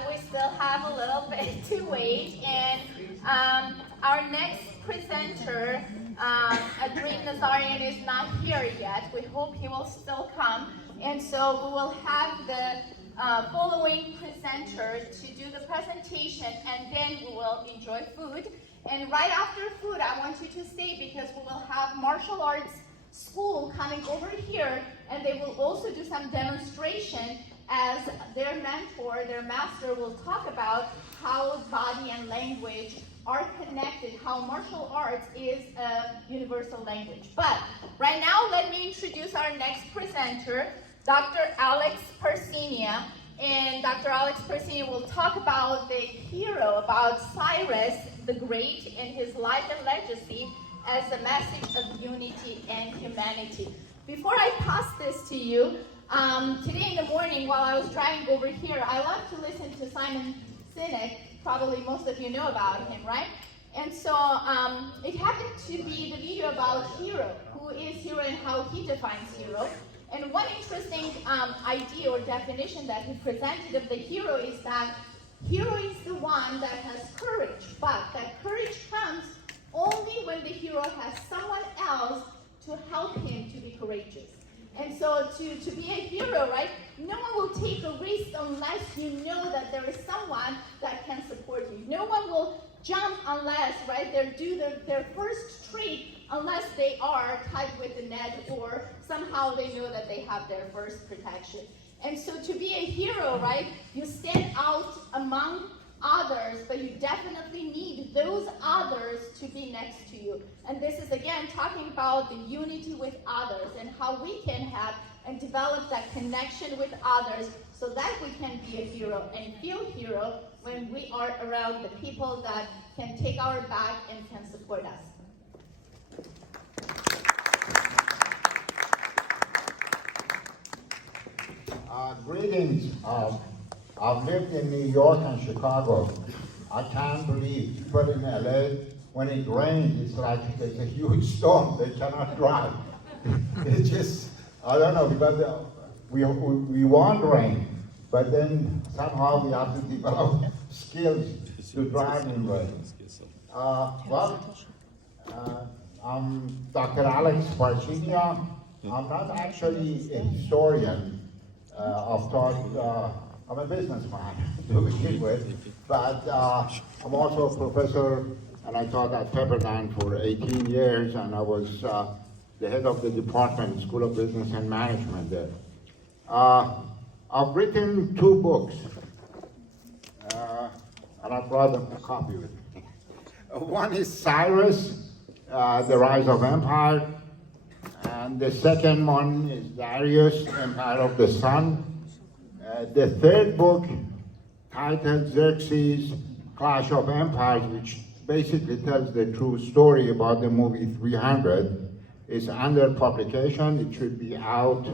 but we still have a little bit to wait. And our next presenter, Adrim Nazarian, is not here yet. We hope he will still come. And so we will have the following presenter to do the presentation, and then we will enjoy food. And right after food, I want you to stay because we will have martial arts school coming over here, and they will also do some demonstration as their mentor, their master, will talk about how body and language are connected, how martial arts is a universal language. But right now, let me introduce our next presenter, Dr. Alex Parsinia. And Dr. Alex Parsinia will talk about the hero, about Cyrus the Great and his life and legacy as a message of unity and humanity. Before I pass this to you, today in the morning while I was driving over here, I love to listen to Simon Sinek. Probably most of you know about him, right? And so it happened to be the video about hero, who is hero and how he defines hero. And one interesting idea or definition that he presented of the hero is that hero is the one that has courage, but that courage comes only when the hero has someone else to help him to be courageous. And so to be a hero, right, no one will take a risk unless you know that there is someone that can support you. No one will jump unless, right, they do their first trick unless they are tied with a net or somehow they know that they have their first protection. And so to be a hero, right, you stand out among others, but you definitely need those others to be next to you. And this is again talking about the unity with others and how we can have and develop that connection with others so that we can be a hero and feel hero when we are around the people that can take our back and can support us. Greetings. I've lived in New York and Chicago. I can't believe people in LA, when it rains, it's like there's a huge storm. They cannot drive. It's just, I don't know, because we want rain, but then somehow we have to develop skills to drive in rain. I'm Dr. Alex Parsinia. I'm not actually a historian of thought. I'm a businessman to begin with, but I'm also a professor, and I taught at Pepperdine for 18 years, and I was the head of the department, School of Business and Management there. I've written 2 books, and I brought a copy with me. One is Cyrus, The Rise of Empire, and the second one is Darius, Empire of the Sun. The third book, titled Xerxes, Clash of Empires, which basically tells the true story about the movie 300, is under publication. It should be out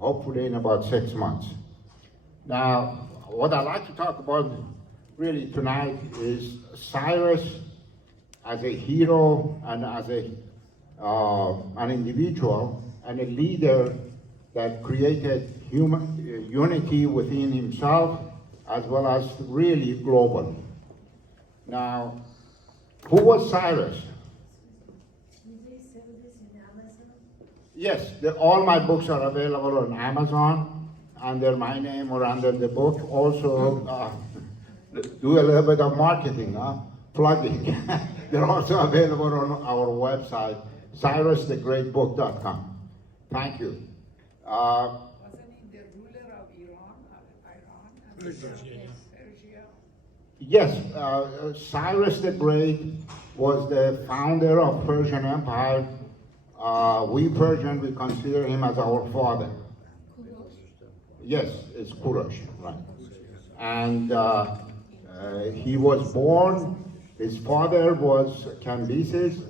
hopefully in about 6 months. Now, what I'd like to talk about really tonight is Cyrus as a hero and as an individual and a leader that created unity within himself as well as really global. Now, who was Cyrus? Yes, all my books are available on Amazon under my name or under the book. Also, do a little bit of marketing, plugging. They're also available on our website, cyrusthegreatbook.com. Thank you. Wasn't he the ruler of Iran? Persia. Yes, Cyrus the Great was the founder of Persian Empire. We Persians, we consider him as our father. Yes, it's Kurosh, right. And he was born, his father was Cambyses,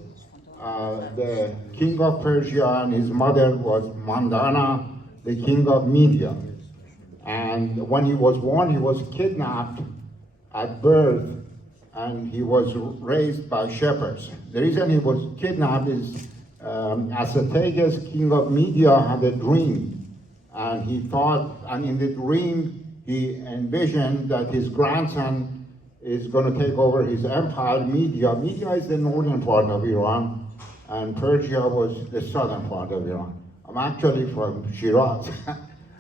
the king of Persia, and his mother was Mandana, the king of Media. And when he was born, he was kidnapped at birth, and he was raised by shepherds. The reason he was kidnapped is Astyages, king of Media, had a dream, and he thought, and in the dream, he envisioned that his grandson is going to take over his empire, Media. Media is the northern part of Iran, and Persia was the southern part of Iran. I'm actually from Shiraz,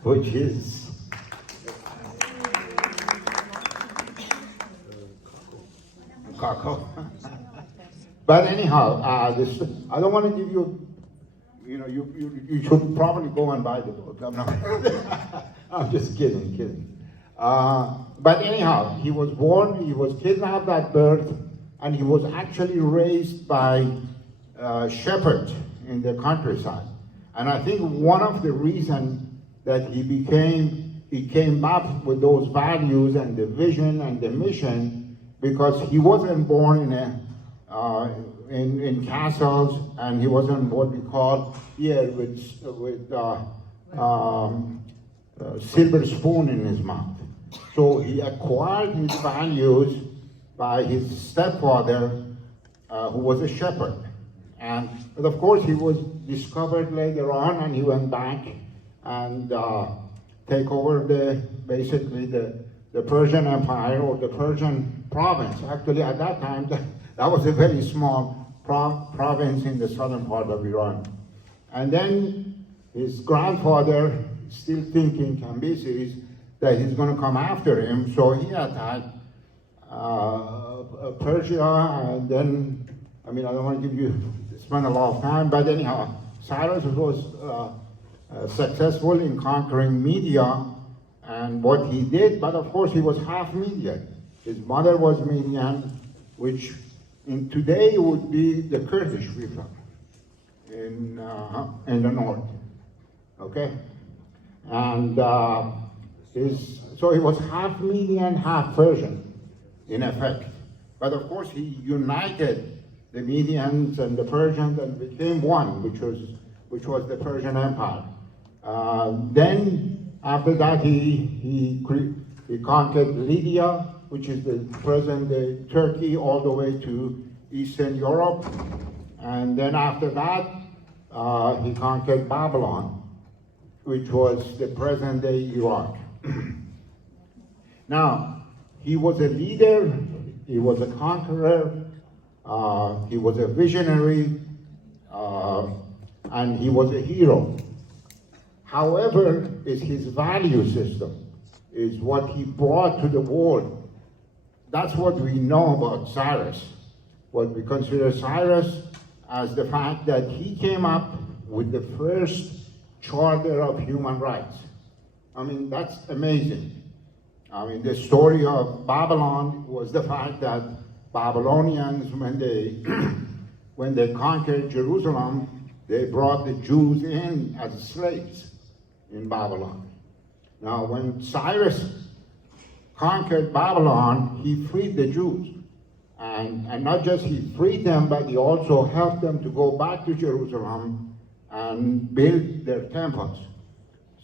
which is Kako. But anyhow, I don't want to give you, you should probably go and buy the book. I'm just kidding. But anyhow, he was born, he was kidnapped at birth, and he was actually raised by shepherds in the countryside. And I think one of the reasons that he came up with those values and the vision and the mission, because he wasn't born in castles, and he wasn't what we call here with silver spoon in his mouth. So he acquired his values by his stepfather, who was a shepherd. But of course, he was discovered later on, and he went back and take over basically the Persian Empire, or the Persian province. Actually, at that time, that was a very small province in the southern part of Iran. And then his grandfather, still thinking Cambyses, that he's going to come after him, so he attacked Persia, and then, I don't want to spend a lot of time, but anyhow, Cyrus was successful in conquering Media, and what he did, but of course he was half Median. His mother was Median, which in today would be the Kurdish people in the north, okay? And so he was half Median, half Persian, in effect. But of course he united the Medians and the Persians and became one, which was the Persian Empire. Then after that he conquered Lydia, which is the present-day Turkey, all the way to Eastern Europe. And then after that, he conquered Babylon, which was the present-day Iraq. Now, he was a leader, he was a conqueror, he was a visionary, and he was a hero. However, his value system is what he brought to the world. That's what we know about Cyrus. What we consider Cyrus as the fact that he came up with the first charter of human rights. That's amazing. The story of Babylon was the fact that Babylonians, when they conquered Jerusalem, they brought the Jews in as slaves in Babylon. Now, when Cyrus conquered Babylon, he freed the Jews. And not just he freed them, but he also helped them to go back to Jerusalem and build their temples.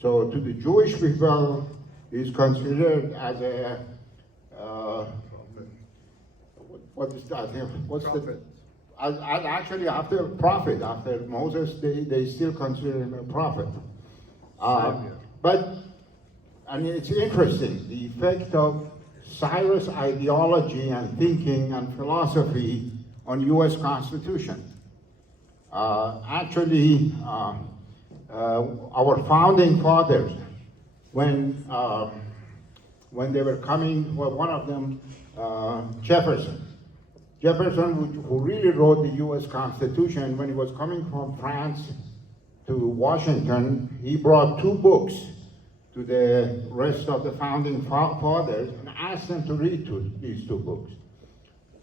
So to the Jewish people, he's considered as a, what is that? What's prophet. Actually, after prophet, after Moses, they still consider him a prophet. And it's interesting, the effect of Cyrus' ideology and thinking and philosophy on U.S. Constitution. Actually, our founding fathers, when they were coming, well, one of them, Jefferson, who really wrote the U.S. Constitution, when he was coming from France to Washington, he brought 2 books to the rest of the founding fathers and asked them to read these 2 books.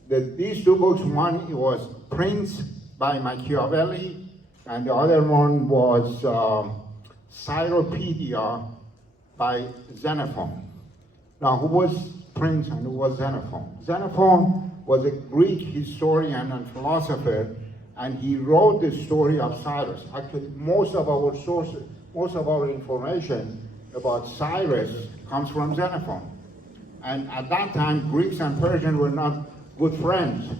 These 2 books, one was Prince by Machiavelli, and the other one was Cyropedia by Xenophon. Now, who was Prince and who was Xenophon? Xenophon was a Greek historian and philosopher, and he wrote the story of Cyrus. Actually, most of our sources, most of our information about Cyrus comes from Xenophon. And at that time, Greeks and Persians were not good friends.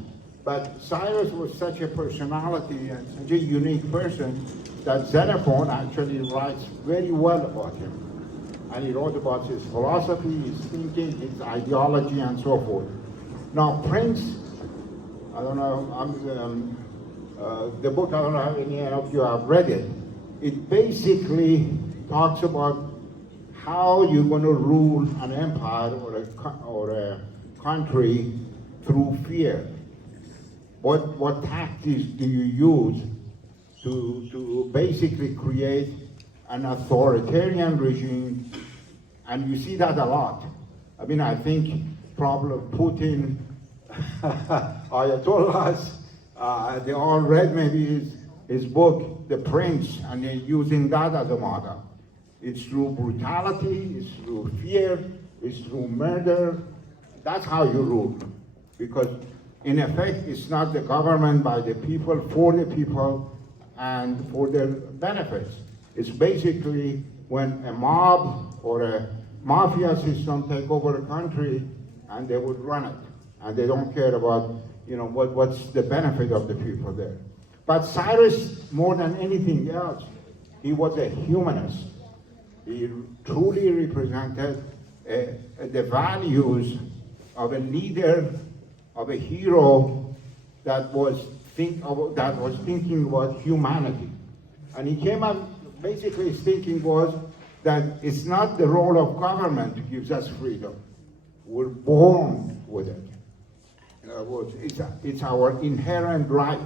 But Cyrus was such a personality and such a unique person that Xenophon actually writes very well about him. and he wrote about his philosophy, his thinking, his ideology, and so forth. Now, Prince, I don't know, the book, I don't know how many of you have read it. It basically talks about how you're going to rule an empire or a country through fear. What tactics do you use to basically create an authoritarian regime? And you see that a lot. I mean, I think probably Putin, Ayatollahs, they all read maybe his book, The Prince, and they're using that as a model. It's through brutality, it's through fear, it's through murder. That's how you rule. Because in effect, it's not the government by the people, for the people, and for their benefits. It's basically when a mob or a mafia system take over a country and they would run it. And they don't care about, what's the benefit of the people there. But Cyrus, more than anything else, he was a humanist. He truly represented the values of a leader, of a hero that was thinking about humanity. And he came up, basically his thinking was that it's not the role of government to give us freedom. We're born with it. In other words, it's our inherent right.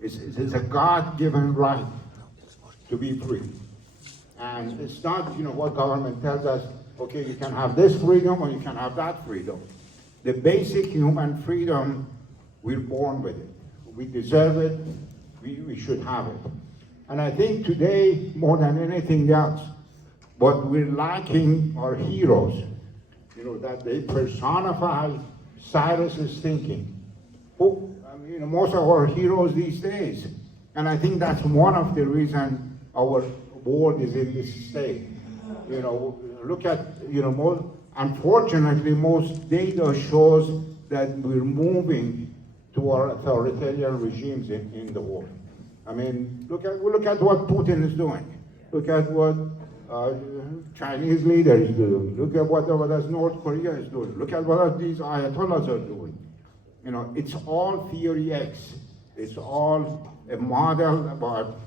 It's a God-given right to be free. And it's not, what government tells us, okay, you can have this freedom or you can have that freedom. The basic human freedom, we're born with it. We deserve it, we should have it. And I think today, more than anything else, what we're lacking are heroes, that they personify Cyrus's thinking. Most of our heroes these days. And I think that's one of the reasons our world is in this state. Look at, unfortunately, most data shows that we're moving toward authoritarian regimes in the world. I mean, look at what Putin is doing. Look at what Chinese leader is doing. Look at what North Korea is doing. Look at what these Ayatollahs are doing. It's all theory X. It's all a model about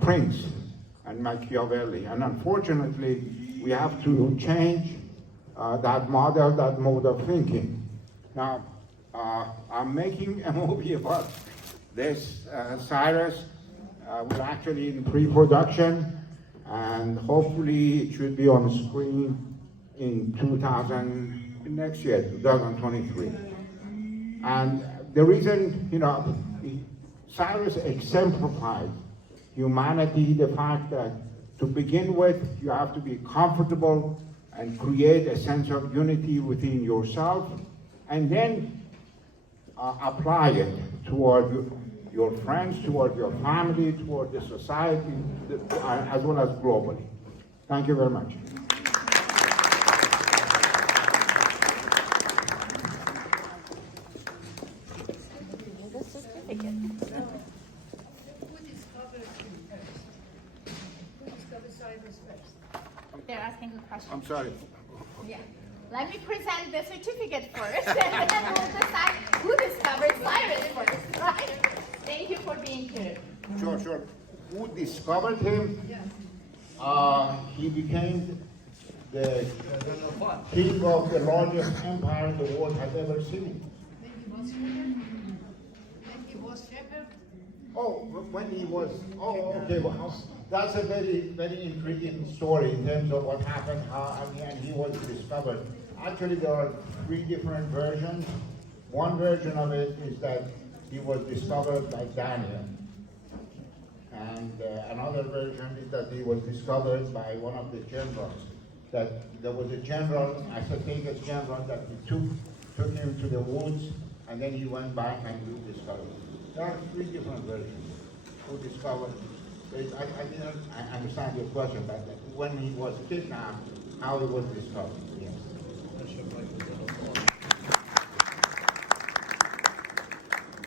Prince and Machiavelli. And unfortunately, we have to change that model, that mode of thinking. Now, I'm making a movie about this. Cyrus, we're actually in pre-production, and hopefully it should be on screen in next year, 2023. And the reason, Cyrus exemplified humanity, the fact that to begin with, you have to be comfortable and create a sense of unity within yourself, and then apply it toward your friends, toward your family, toward the society, as well as globally. Thank you very much. They're asking a question. I'm sorry. Yeah. Let me present the certificate first, and then we'll decide who discovered Cyrus first, right? Thank you for being here. Sure. Who discovered him? He became the king of the largest empire the world has ever seen. Oh, when he was, okay, well, that's a very, very intriguing story in terms of what happened, how, and he was discovered. Actually, there are 3 different versions. One version of it is that he was discovered by Daniel. And another version is that he was discovered by one of the generals. That there was a general, Assategas general, that he took him to the woods, and then he went back and rediscovered. There are 3 different versions. Who discovered? I didn't understand your question, but when he was kidnapped, how he was discovered. Yes.